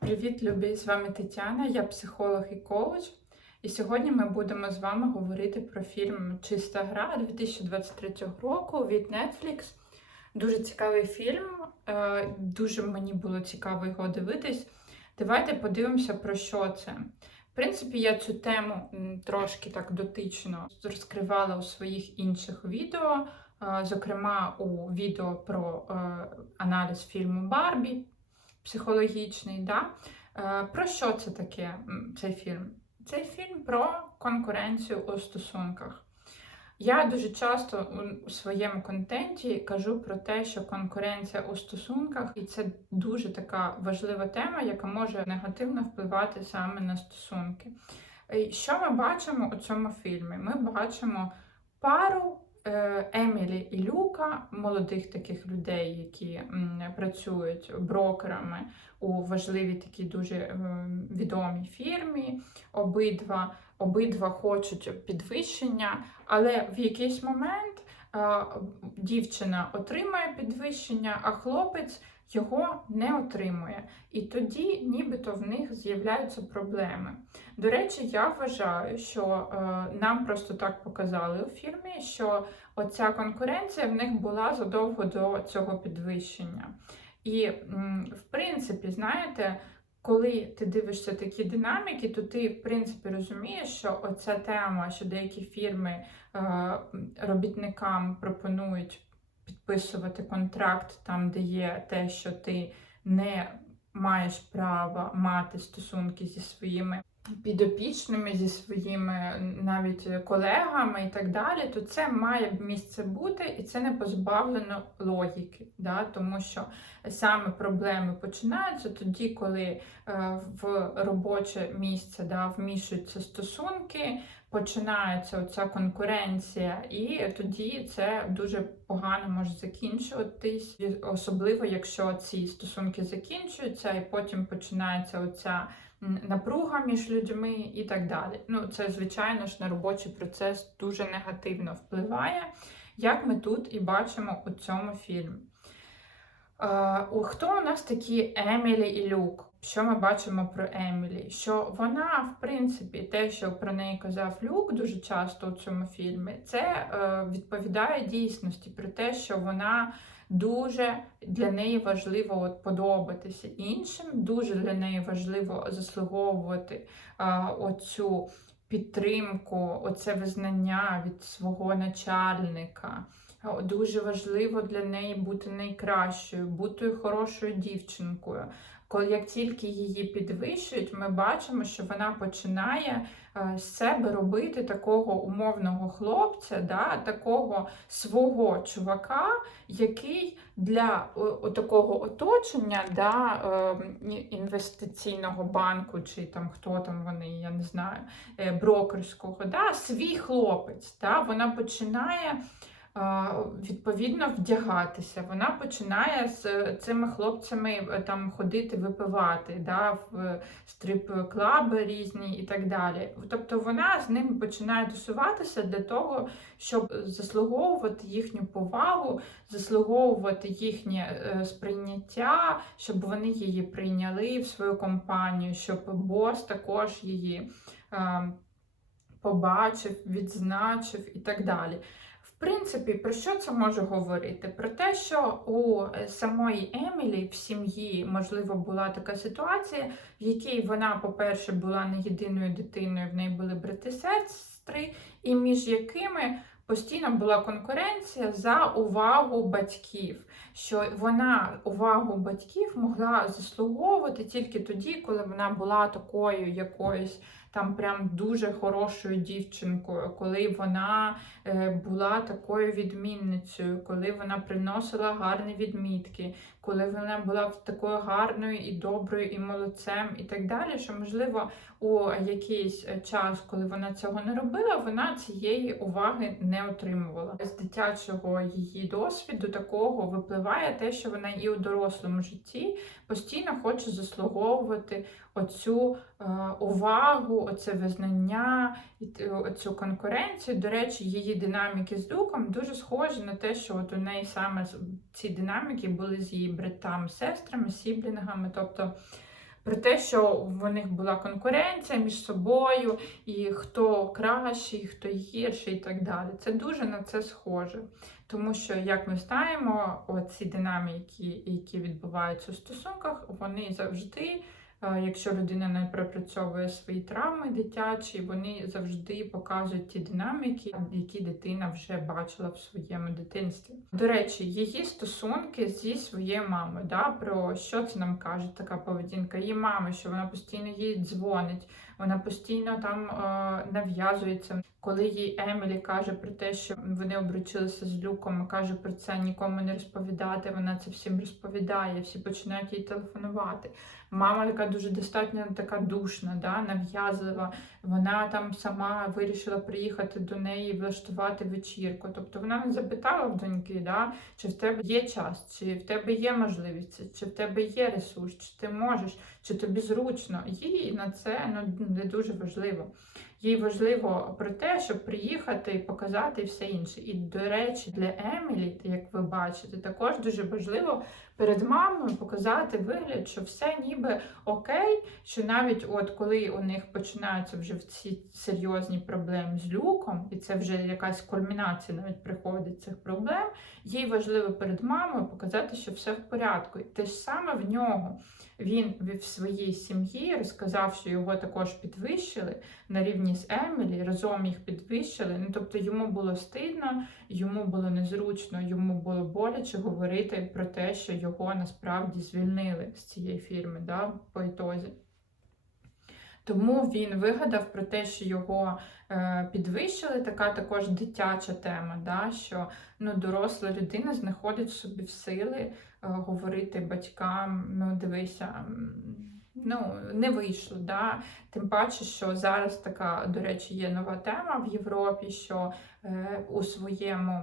Привіт, любі! З вами Тетяна, я психолог і коуч. І сьогодні ми будемо з вами говорити про фільм Чиста гра 2023 року від Netflix. Дуже цікавий фільм, е, дуже мені було цікаво його дивитись. Давайте подивимося, про що це. В принципі, я цю тему трошки так дотично розкривала у своїх інших відео, е, зокрема у відео про е, аналіз фільму Барбі психологічний. Да? Е, Про що це таке цей фільм? Цей фільм про конкуренцію у стосунках. Я дуже часто у- своєму контенті кажу про те, що конкуренція у стосунках, і це дуже така важлива тема, яка може негативно впливати саме на стосунки. Що ми бачимо у цьому фільмі? Ми бачимо пару Емілі і Люка, молодих таких людей, які працюють брокерами у важливій такій дуже е, відомій фірмі. Обидва, обидва хочуть підвищення, але в якийсь момент е, дівчина отримає підвищення, а хлопець його не отримує. І тоді нібито в них з'являються проблеми. До речі, я вважаю, що е, нам просто так показали у фільмі, що оця конкуренція в них була задовго до цього підвищення. І, в принципі, знаєте, коли ти дивишся такі динаміки, то ти, в принципі, розумієш, що оця тема, що деякі фірми е, робітникам пропонують підписувати контракт там, де є те, що ти не маєш права мати стосунки зі своїми підопічними, зі своїми навіть колегами і так далі, то це має місце бути, і це не позбавлено логіки, да? тому що саме проблеми починаються тоді, коли е, в робоче місце да, вмішуються стосунки, починається оця конкуренція, і тоді це дуже погано може закінчуватись, особливо якщо ці стосунки закінчуються, і потім починається оця напруга між людьми і так далі. Ну, це, звичайно ж, на робочий процес дуже негативно впливає, як ми тут і бачимо у цьому фільмі. Е, Хто у нас такі Емілі і Люк? Що ми бачимо про Емілі? Що вона, в принципі, те, що про неї казав Люк дуже часто у цьому фільмі, це е, відповідає дійсності про те, що вона дуже для неї важливо от, подобатися іншим, дуже для неї важливо заслуговувати е, оцю підтримку, оце визнання від свого начальника. Дуже важливо для неї бути найкращою, бути хорошою дівчинкою. Коли як тільки її підвищують, ми бачимо, що вона починає е, з себе робити такого умовного хлопця, да, такого свого чувака, який для такого оточення да, е, інвестиційного банку, чи там хто там вони, я не знаю, е, брокерського, да, свій хлопець. Да, вона починає відповідно вдягатися. Вона починає з цими хлопцями е, там ходити випивати, да, в стрип-клаби різні і так далі. Тобто вона з ними починає тусуватися для того, щоб заслуговувати їхню повагу, заслуговувати їхнє е, сприйняття, щоб вони її прийняли в свою компанію, щоб бос також її е, побачив, відзначив і так далі. Принципі, про що це може говорити? Про те, що у е, самої Емілі в сім'ї, можливо, була така ситуація, в якій вона, по-перше, була не єдиною дитиною, в неї були брати-сестри, і між якими постійно була конкуренція за увагу батьків. Що вона увагу батьків могла заслуговувати тільки тоді, коли вона була такою якоюсь там прям дуже хорошою дівчинкою, коли вона е, була такою відмінницею, коли вона приносила гарні відмітки, коли вона була такою гарною і доброю, і молодцем, і так далі. Що можливо у якийсь е, час, коли вона цього не робила, вона цієї уваги не отримувала. З дитячого її досвіду такого випливає те, що вона і у дорослому житті постійно хоче заслуговувати оцю е, увагу, оце визнання, і оцю конкуренцію. До речі, її динаміки з Люком дуже схожі на те, що от у неї саме ці динаміки були з її братами, сестрами, сіблінгами. Тобто Про те, що в них була конкуренція між собою, і хто кращий, хто гірший, і так далі. Це дуже на це схоже. Тому що, як ми знаємо, оці динаміки, які відбуваються у стосунках, вони завжди. Е, Якщо людина не пропрацьовує свої травми дитячі, вони завжди показують ті динаміки, які дитина вже бачила в своєму дитинстві. До речі, її стосунки зі своєю мамою, да, про що це нам каже така поведінка її мами, що вона постійно їй дзвонить, вона постійно там е, нав'язується. Коли їй Емілі каже про те, що вони обручилися з Люком, каже про це нікому не розповідати, вона це всім розповідає, всі починають їй телефонувати. Мама, яка дуже достатньо така душна, да, нав'язлива, вона там сама вирішила приїхати до неї і влаштувати вечірку. Тобто вона не запитала в доньки, да, чи в тебе є час, чи в тебе є можливість, чи в тебе є ресурс, чи ти можеш, чи тобі зручно. Їй на це ну, не дуже важливо. Їй важливо про те, щоб приїхати і показати все інше. І, до речі, для Емілі, як ви бачите, також дуже важливо перед мамою показати вигляд, що все ніби окей, що навіть от коли у них починаються вже ці серйозні проблеми з люком, і це вже якась кульмінація навіть приходить цих проблем, їй важливо перед мамою показати, що все в порядку. І те ж саме в нього. Він в своїй сім'ї розказав, що його також підвищили на рівні з Емілі, разом їх підвищили. Ну тобто йому було стидно, йому було незручно, йому було боляче говорити про те, що його насправді звільнили з цієї фірми, да, по ітозі. Тому він вигадав про те, що його е, підвищили, така також дитяча тема, да, що ну, доросла людина знаходить собі в сили е, говорити батькам, ну дивися, ну, не вийшло. Да? Тим паче, що зараз така, до речі, є нова тема в Європі, що е, у своєму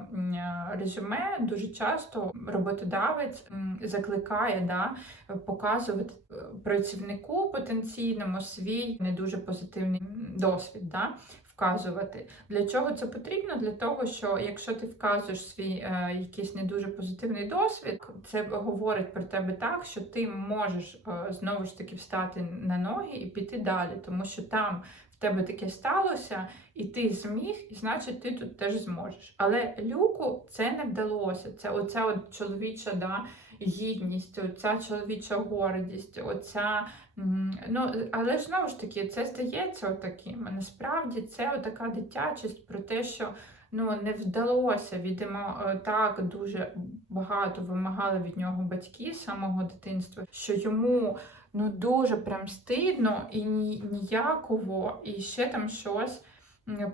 резюме дуже часто роботодавець закликає да, показувати е, працівнику потенційному свій не дуже позитивний досвід. Да? Вказувати. Для чого це потрібно? Для того, що якщо ти вказуєш свій е, якийсь не дуже позитивний досвід, це говорить про тебе так, що ти можеш е, знову ж таки встати на ноги і піти далі, тому що там в тебе таке сталося, і ти зміг, і значить ти тут теж зможеш. Але люку це не вдалося. Це оця от чоловіча да, гідність, оця чоловіча гордість, оця. Ну, але ж знову ж таки, це здається отаким. Насправді це така дитячість про те, що ну, не вдалося, відомо, так дуже багато вимагали від нього батьки з самого дитинства, що йому ну, дуже прям стидно і ніяково, і ще там щось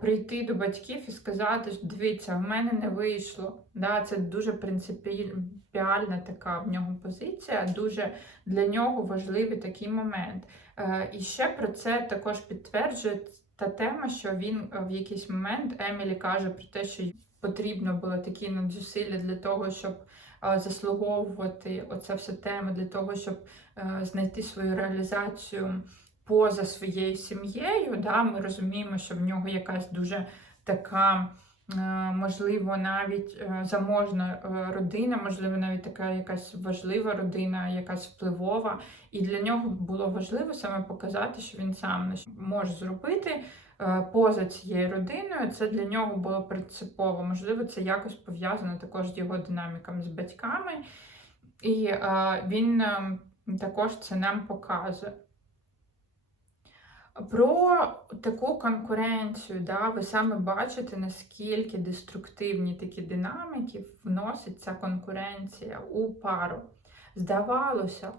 прийти до батьків і сказати, що дивіться, в мене не вийшло. Да, Це дуже принципіальна така в нього позиція, дуже для нього важливий такий момент. Е, і ще про це також підтверджує та тема, що він в якийсь момент Емілі каже про те, що потрібно було такі надзусилля для того, щоб е, заслуговувати оця вся тема, для того, щоб е, знайти свою реалізацію поза своєю сім'єю. Да, Ми розуміємо, що в нього якась дуже така, е, можливо, навіть е, заможна е, родина, можливо, навіть така якась важлива родина, якась впливова. І для нього було важливо саме показати, що він сам може зробити. Поза цією родиною, це для нього було принципово. Можливо, це якось пов'язано також з його динаміками з батьками, і е, він е, також це нам показує. Про таку конкуренцію, да, ви саме бачите, наскільки деструктивні такі динаміки вносить ця конкуренція у пару. Здавалося б,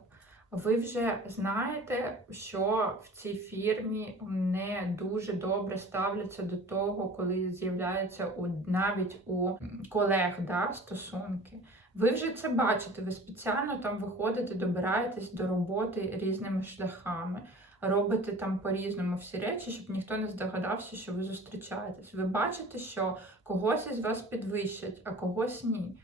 ви вже знаєте, що в цій фірмі не дуже добре ставляться до того, коли з'являються у, навіть у колег да, стосунки. Ви вже це бачите, ви спеціально там виходите, добираєтесь до роботи різними шляхами робите там по-різному всі речі, щоб ніхто не здогадався, що ви зустрічаєтесь. Ви бачите, що когось із вас підвищать, а когось ні.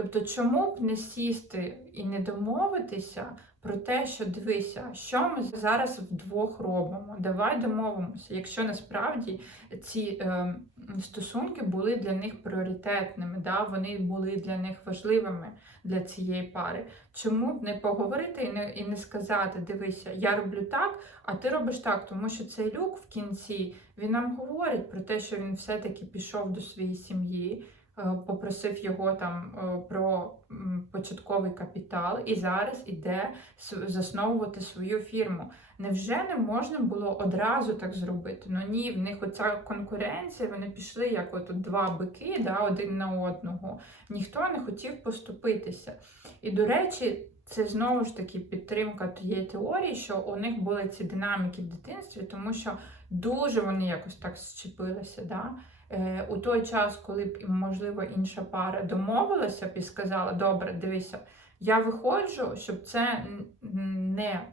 Тобто, чому б не сісти і не домовитися про те, що дивися, що ми зараз вдвох робимо. Давай домовимося, якщо насправді ці е, стосунки були для них пріоритетними, да? вони були для них важливими для цієї пари. Чому б не поговорити і не, і не сказати, дивися, я роблю так, а ти робиш так, тому що цей люк в кінці він нам говорить про те, що він все-таки пішов до своєї сім'ї. Е, Попросив його там е, про початковий капітал і зараз іде засновувати свою фірму. Невже не можна було одразу так зробити? Ну ні, в них оця конкуренція, вони пішли як от два бики, да, один на одного. Ніхто не хотів поступитися. І до речі, це знову ж таки підтримка тієї теорії, що у них були ці динаміки в дитинстві, тому що дуже вони якось так зчепилися. Да? Е, у той час, коли б, можливо, інша пара домовилася б і сказала: добре, дивися, я виходжу, щоб це не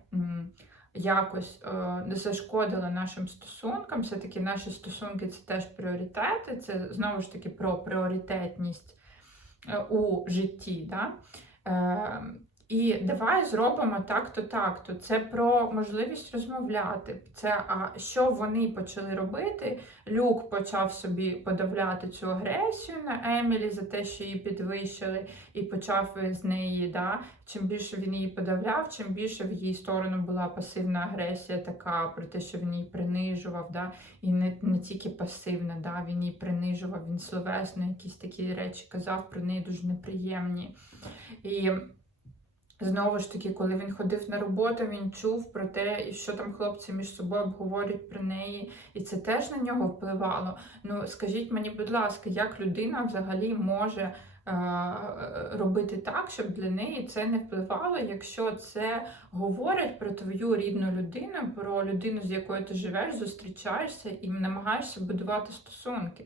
якось е, не зашкодило нашим стосункам. Все-таки наші стосунки це теж пріоритети, це знову ж таки про пріоритетність е, у житті. Да? І давай зробимо так-то, так-то. Це про можливість розмовляти. Це а що вони почали робити? Люк почав собі подавляти цю агресію на Емілі за те, що її підвищили, і почав з неї. Да? Чим більше він її подавляв, чим більше в її сторону була пасивна агресія, така про те, що він її принижував. Да? І не, не тільки пасивна, да? він її принижував, він словесно якісь такі речі казав про неї дуже неприємні. І Знову ж таки, коли він ходив на роботу, він чув про те, що там хлопці між собою обговорюють про неї, і це теж на нього впливало. Ну скажіть мені, будь ласка, як людина взагалі може е- робити так, щоб для неї це не впливало, якщо це говорять про твою рідну людину, про людину, з якою ти живеш, зустрічаєшся і намагаєшся будувати стосунки.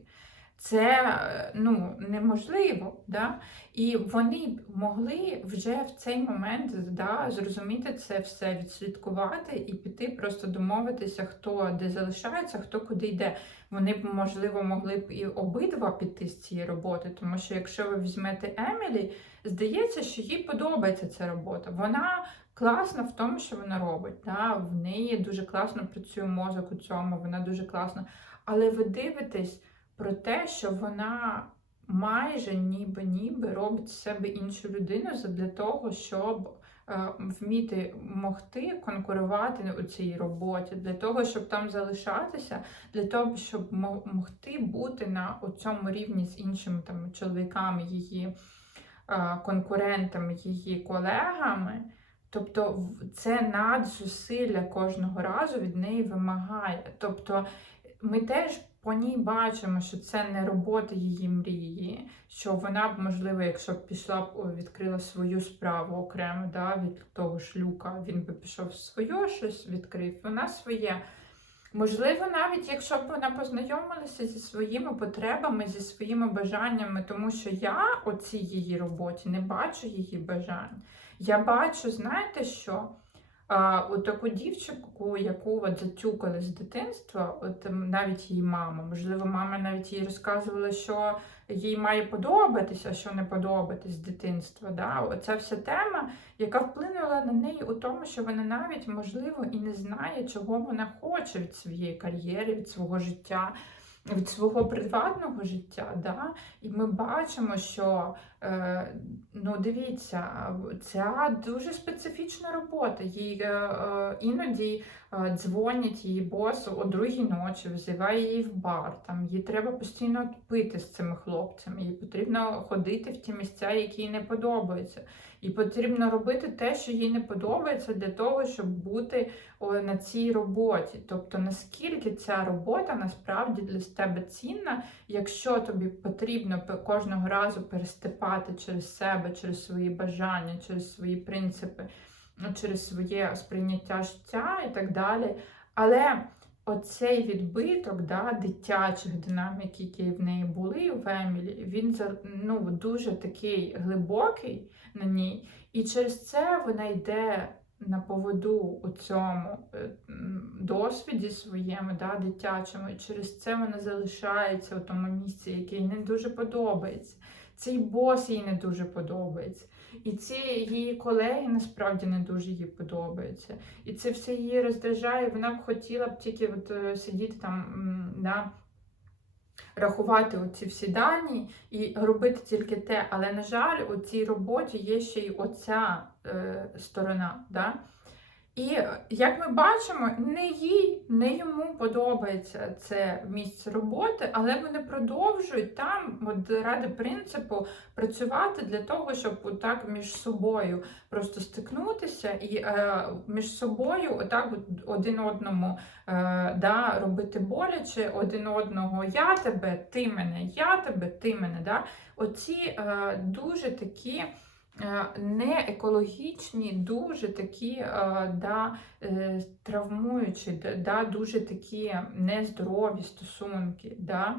Це е, ну, неможливо. Да? І вони могли вже в цей момент да, зрозуміти це все, відслідкувати і піти, просто домовитися, хто де залишається, хто куди йде. Вони б, можливо, могли б і обидва піти з цієї роботи, тому що якщо ви візьмете Емілі, здається, що їй подобається ця робота. Вона класна в тому, що вона робить. Да? В неї дуже класно працює мозок у цьому, вона дуже класна. Але ви дивитесь про те, що вона майже ніби ніби робить з себе іншу людину для того, щоб е, вміти могти конкурувати у цій роботі, для того, щоб там залишатися, для того, щоб могти бути на цьому рівні з іншими там чоловіками, її е, конкурентами, її колегами. Тобто це надзусилля кожного разу від неї вимагає. Тобто ми теж по ній бачимо, що це не робота її мрії, що вона б, можливо, якщо б пішла б відкрила свою справу окремо да, від того шлюка, він би пішов своє щось відкрив, вона своє. Можливо, навіть якщо б вона познайомилася зі своїми потребами, зі своїми бажаннями, тому що я у цій її роботі не бачу її бажань. Я бачу, знаєте що? От таку дівчинку, яку от затюкали з дитинства, от навіть її мама. Можливо, мама навіть їй розказувала, що їй має подобатися, що не подобатись з дитинства. Да? Оця вся тема, яка вплинула на неї у тому, що вона навіть, можливо, і не знає, чого вона хоче від своєї кар'єри, від свого життя. Від свого приватного життя, да? і ми бачимо, що ну дивіться, ця дуже специфічна робота. Їй е, е, іноді е, дзвонять її босу о другій ночі, взиває її в бар. Там їй треба постійно пити з цими хлопцями. Їй потрібно ходити в ті місця, які їй не подобаються. І потрібно робити те, що їй не подобається, для того, щоб бути на цій роботі. Тобто, наскільки ця робота насправді для тебе цінна, якщо тобі потрібно кожного разу переступати через себе, через свої бажання, через свої принципи, ну, через своє сприйняття життя і так далі. Але оцей відбиток да, дитячих динамік, які в неї були в Емілі, він ну, дуже такий глибокий на ній. І через це вона йде на поводу у цьому е, досвіді своєму, да, дитячому, і через це вона залишається у тому місці, яке їй не дуже подобається. Цей бос їй не дуже подобається. І ці її колеги насправді не дуже їй подобаються. І це все її роздражає. Вона б хотіла б тільки от, е, сидіти там, да, рахувати оці всі дані і робити тільки те. Але, на жаль, у цій роботі є ще й оця е, сторона. Да? І е, як ми бачимо, не їй, не йому подобається це місце роботи, але вони продовжують там, от ради принципу, працювати для того, щоб отак між собою просто стикнутися і е, між собою отак от один одному е, да, робити боляче, один одного я тебе, ти мене, я тебе, ти мене. Да? Оці е, дуже такі. Е, не екологічні, дуже такі е, да, е, травмуючі, да, дуже такі нездорові стосунки, да,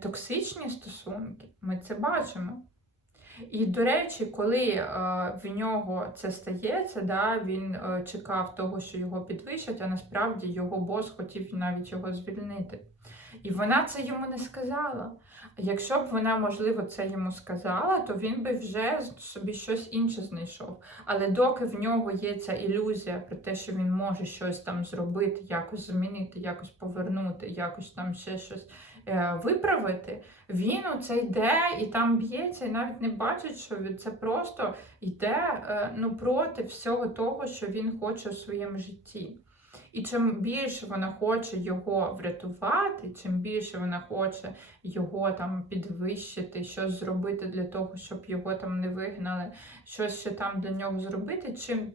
токсичні стосунки. Ми це бачимо. І, до речі, коли в нього це стається, да, він чекав того, що його підвищать, а насправді його бос хотів навіть його звільнити. І вона це йому не сказала. Якщо б вона, можливо, це йому сказала, то він би вже собі щось інше знайшов. Але доки в нього є ця ілюзія про те, що він може щось там зробити, якось змінити, якось повернути, якось там ще щось е, виправити, він оце йде і там б'ється, і навіть не бачить, що він- це просто йде е, ну, проти всього того, що він хоче у своєму житті. І чим більше вона хоче його врятувати, чим більше вона хоче його там підвищити, щось зробити для того, щоб його там не вигнали, щось ще там для нього зробити, чим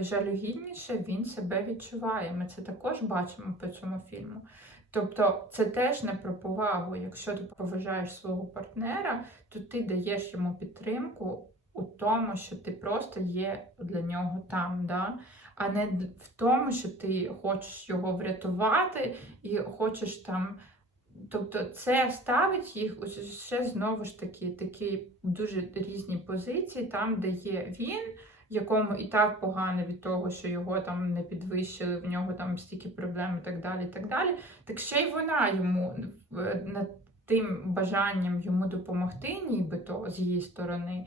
жалюгідніше він себе відчуває. Ми це також бачимо по цьому фільму. Тобто це теж не про повагу. Якщо ти поважаєш свого партнера, то ти даєш йому підтримку у тому, що ти просто є для нього там. Да? а не в тому, що ти хочеш його врятувати і хочеш там. Тобто це ставить їх у ще знову ж таки такі дуже різні позиції, там, де є він, якому і так погано від того, що його там не підвищили, в нього там стільки проблем і так далі. і так далі. Так ще й вона йому над тим бажанням йому допомогти, нібито з її сторони.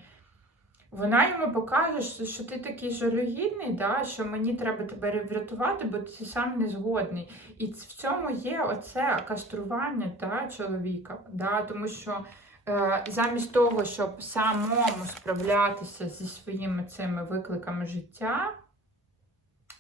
Вона йому покаже, що, ти такий жалюгідний, да, що мені треба тебе врятувати, бо ти сам не згодний. І в цьому є оце кастрування да, чоловіка. Да, тому що е, замість того, щоб самому справлятися зі своїми цими викликами життя,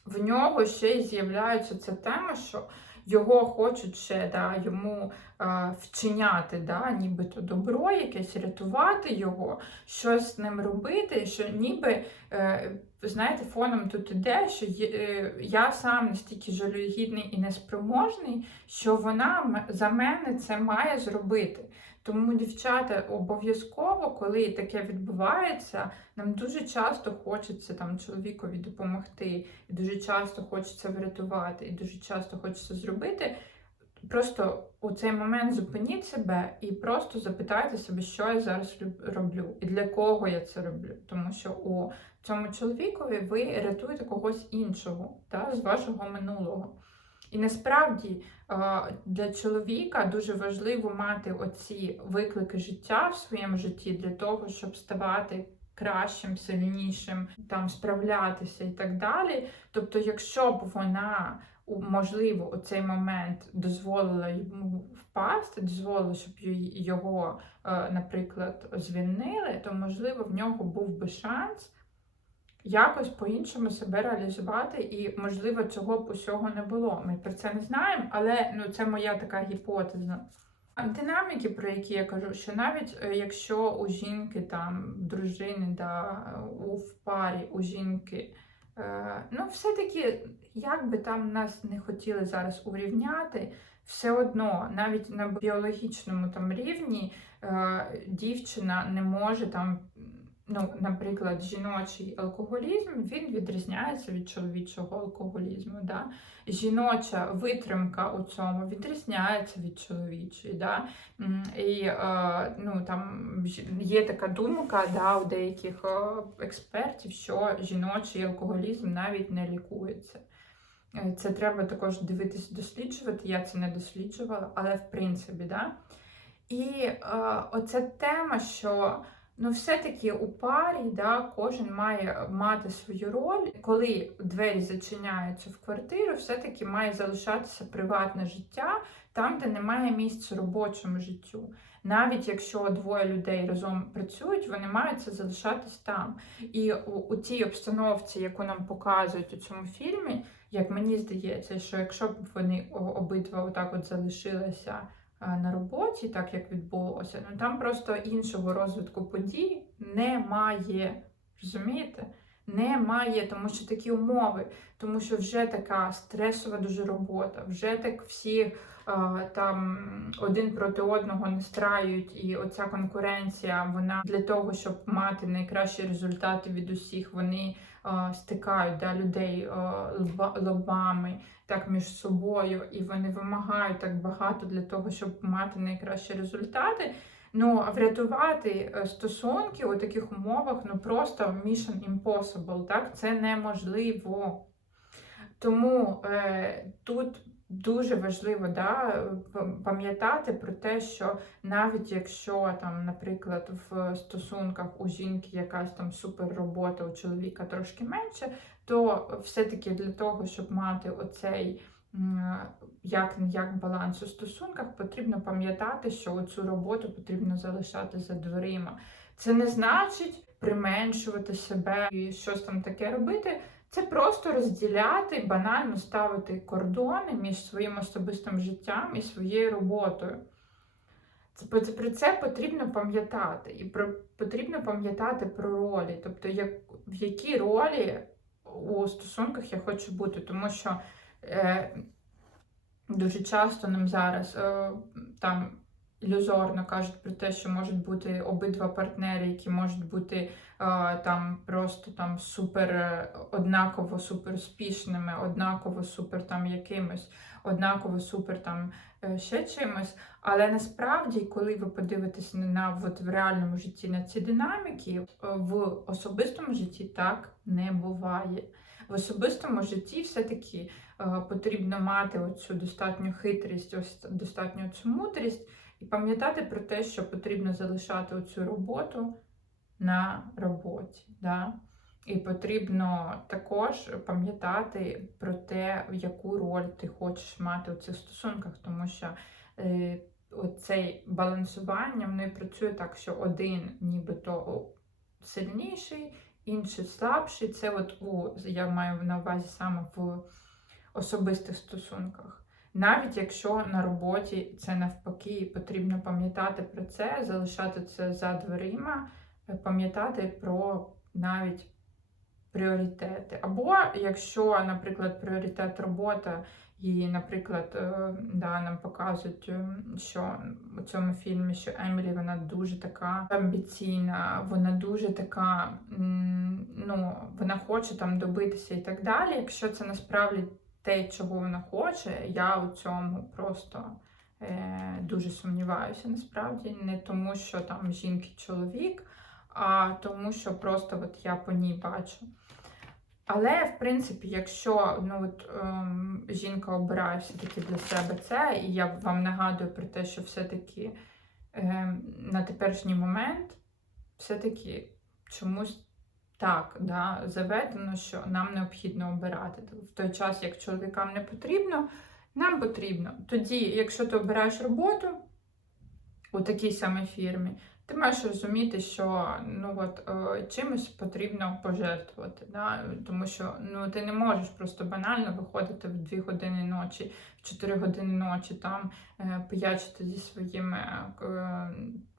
в нього ще й з'являється ця тема, що його хочуть ще да, йому е, вчиняти, да, нібито добро, якесь рятувати його, щось з ним робити, що ніби, е, знаєте, фоном тут іде, що є, е, я сам настільки жалюгідний і неспроможний, що вона за мене це має зробити. Тому, дівчата, обов'язково, коли таке відбувається, нам дуже часто хочеться там чоловікові допомогти, і дуже часто хочеться врятувати, і дуже часто хочеться зробити. Просто у цей момент зупиніть себе і просто запитайте себе, що я зараз роблю і для кого я це роблю. Тому що у цьому чоловікові ви рятуєте когось іншого та, з вашого минулого. І насправді для чоловіка дуже важливо мати оці виклики життя в своєму житті для того, щоб ставати кращим, сильнішим, там справлятися і так далі. Тобто, якщо б вона можливо у цей момент дозволила йому впасти, дозволила, щоб його, е, наприклад, звільнили, то можливо в нього був би шанс якось по-іншому себе реалізувати, і, можливо, цього б усього не було. Ми про це не знаємо, але ну, це моя така гіпотеза. Динаміки, про які я кажу, що навіть е, якщо у жінки там дружини, да, у в парі у жінки, е, ну все-таки, як би там нас не хотіли зараз урівняти, все одно, навіть на біологічному там рівні, е, дівчина не може там. Ну, наприклад, жіночий алкоголізм він відрізняється від чоловічого алкоголізму. Да? Жіноча витримка у цьому відрізняється від чоловічої. Да? І е, ну, там є така думка да, у деяких е, експертів, що жіночий алкоголізм навіть не лікується. Е, Це треба також дивитись, досліджувати. Я це не досліджувала, але в принципі, да. І е, оця тема, що Ну, все-таки у парі да, кожен має мати свою роль. Коли двері зачиняються в квартиру, все-таки має залишатися приватне життя там, де немає місця робочому життю. Навіть якщо двоє людей разом працюють, вони мають це залишатись там. І у, у тій обстановці, яку нам показують у цьому фільмі, як мені здається, що якщо б вони обидва отак от залишилися на роботі, так як відбулося, ну там просто іншого розвитку подій немає. Розумієте? Немає, тому що такі умови, тому що вже така стресова дуже робота, вже так всі а, там один проти одного настраюють, і оця конкуренція, вона для того, щоб мати найкращі результати від усіх, вони стикають да, людей а, лобами так між собою, і вони вимагають так багато для того, щоб мати найкращі результати. Ну, врятувати е, стосунки у таких умовах ну просто mission impossible, так? Це неможливо. Тому е, тут дуже важливо да, пам'ятати про те, що навіть якщо там, наприклад, в стосунках у жінки якась там супер робота, у чоловіка трошки менше, то все-таки для того, щоб мати оцей як як баланс у стосунках, потрібно пам'ятати, що цю роботу потрібно залишати за дверима. Це не значить применшувати себе і щось там таке робити. Це просто розділяти, банально ставити кордони між своїм особистим життям і своєю роботою. Це, про це- потрібно пам'ятати. І про, потрібно пам'ятати про ролі. Тобто, як, в якій ролі у стосунках я хочу бути. Тому що е, дуже часто нам зараз е, там ілюзорно кажуть про те, що можуть бути обидва партнери, які можуть бути там просто там супер е, однаково супер успішними, однаково супер там якимось, однаково супер там е, ще чимось. Але насправді, коли ви подивитесь на, от в реальному житті на ці динаміки, е, в особистому житті так не буває. В особистому житті все-таки потрібно мати оцю достатню хитрість, ось достатню цю мудрість, і пам'ятати про те, що потрібно залишати оцю роботу на роботі. Да? І потрібно також пам'ятати про те, яку роль ти хочеш мати у цих стосунках, тому що е, оцей балансування воно і працює так, що один нібито сильніший, інший слабший. Це от у я маю на увазі саме в особистих стосунках. Навіть якщо на роботі це навпаки, потрібно пам'ятати про це, залишати це за дверима, е, пам'ятати про навіть пріоритети. Або якщо, наприклад, пріоритет робота, і, наприклад, е, да, нам показують, е, що у цьому фільмі, що Емілі вона дуже така амбіційна, вона дуже така, ну, вона хоче там добитися і так далі. Якщо це насправді те, чого вона хоче, я у цьому просто е, дуже сумніваюся насправді. Не тому, що там жінки чоловік, а тому, що просто от я по ній бачу. Але, в принципі, якщо ну, от, ем, жінка обирає все-таки для себе це, і я вам нагадую про те, що все-таки ем, на теперішній момент все-таки чомусь так да, заведено, що нам необхідно обирати. В той час, як чоловікам не потрібно, нам потрібно. Тоді, якщо ти обираєш роботу у такій самій фірмі, ти маєш розуміти, що ну от е, чимось потрібно пожертвувати. Да? Тому що ну ти не можеш просто банально виходити в 2 години ночі, в 4 години ночі там е, пиячити зі своїми е,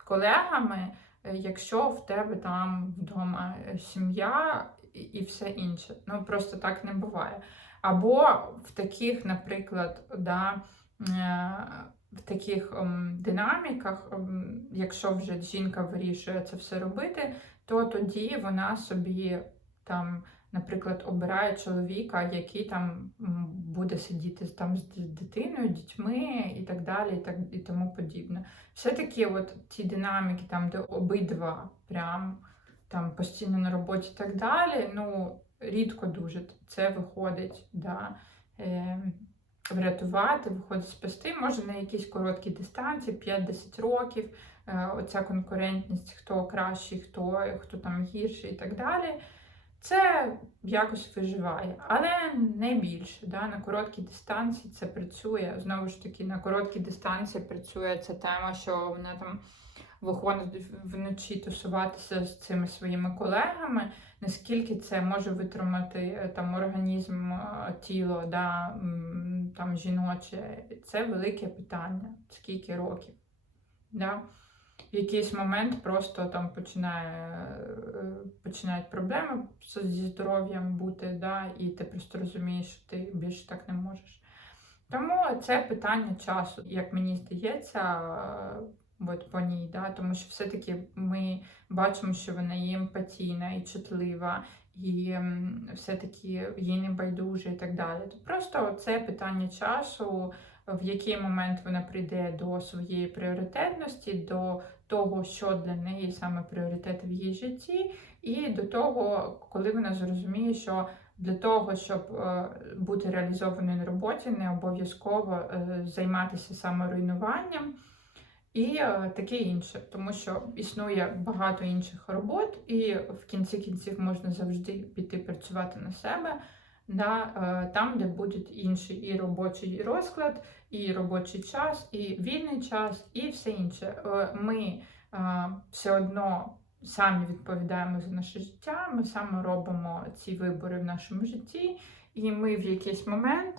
колегами, якщо в тебе там вдома е, сім'я і, все інше. Ну просто так не буває. Або в таких, наприклад, да, е, в таких динаміках, якщо вже жінка вирішує це все робити, то тоді вона собі там, наприклад, обирає чоловіка, який там буде сидіти там з дитиною, дітьми і так далі, і так і тому подібне. Все-таки от ті динаміки, там, де обидва прям там постійно на роботі і так далі, ну рідко дуже це виходить. Да. Е, врятувати, виходить спасти, може на якісь короткі дистанції, 5-10 років, е, оця конкурентність, хто кращий, хто, хто там гірший і так далі. Це якось виживає, але не більше. Да? На короткій дистанції це працює. Знову ж таки, на короткій дистанції працює ця тема, що вона там виходить вночі тусуватися з цими своїми колегами. Наскільки це може витримати е, там організм, е, тіло, да, там жіноче, це велике питання. Скільки років? Да? В якийсь момент просто там починає, е, починають проблеми зі здоров'ям бути, да, і ти просто розумієш, що ти більше так не можеш. Тому це питання часу, як мені здається, от по ній, да, тому що все-таки ми бачимо, що вона є емпатійна і чутлива, і все-таки їй не байдуже і так далі. То просто це питання часу, в який момент вона прийде до своєї пріоритетності, до того, що для неї саме пріоритет в її житті, і до того, коли вона зрозуміє, що для того, щоб е, бути реалізованою на роботі, не обов'язково е, займатися саморуйнуванням і е, таке інше, тому що існує багато інших робот, і в кінці кінців можна завжди піти працювати на себе. Е, там, де буде інший і робочий розклад, і робочий час, і вільний час, і все інше. Е, Ми е, все одно самі відповідаємо за наше життя, ми саме робимо ці вибори в нашому житті, і ми в якийсь момент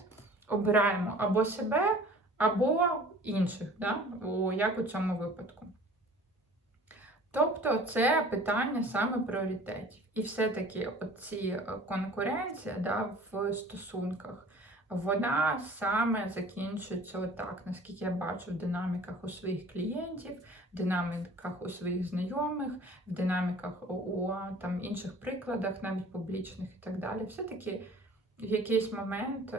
обираємо або себе, або інших, да? як у цьому випадку. Тобто це питання саме пріоритетів. І все-таки оці конкуренція да, в стосунках, вона саме закінчується отак, наскільки я бачу в динаміках у своїх клієнтів, в динаміках у своїх знайомих, в динаміках у, там, інших прикладах, навіть публічних і так далі. Все-таки в якийсь момент,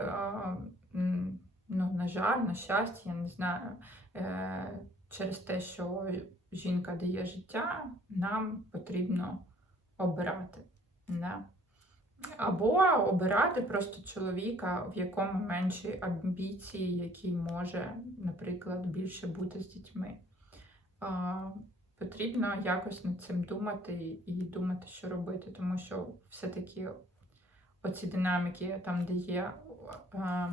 ну, на жаль, на щастя, я не знаю, е, через те, що жінка дає життя, нам потрібно обирати. Да? Або обирати просто чоловіка, в якому менші амбіції, який може, наприклад, більше бути з дітьми. Потрібно якось над цим думати і думати, що робити, тому що все-таки оці динаміки, там, де є а,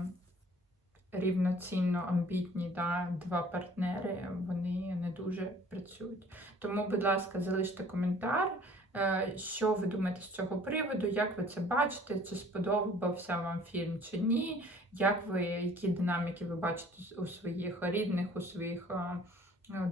рівноцінно амбітні да, два партнери, вони не дуже працюють. Тому, будь ласка, залиште коментар. Е, Що ви думаєте з цього приводу? Як ви це бачите? Чи сподобався вам фільм чи ні? Як ви, які динаміки ви бачите у своїх рідних, у своїх е,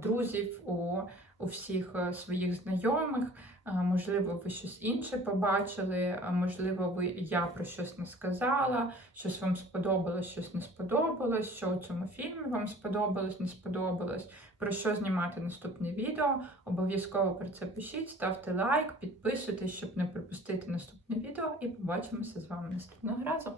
друзів, у, у всіх е, своїх знайомих? Можливо, ви щось інше побачили, можливо, ви я про щось не сказала, щось вам сподобалось, щось не сподобалось, що у цьому фільмі вам сподобалось, не сподобалось, про що знімати наступне відео. Обов'язково про це пишіть, ставте лайк, підписуйтесь, щоб не пропустити наступне відео, і побачимося з вами наступного разу.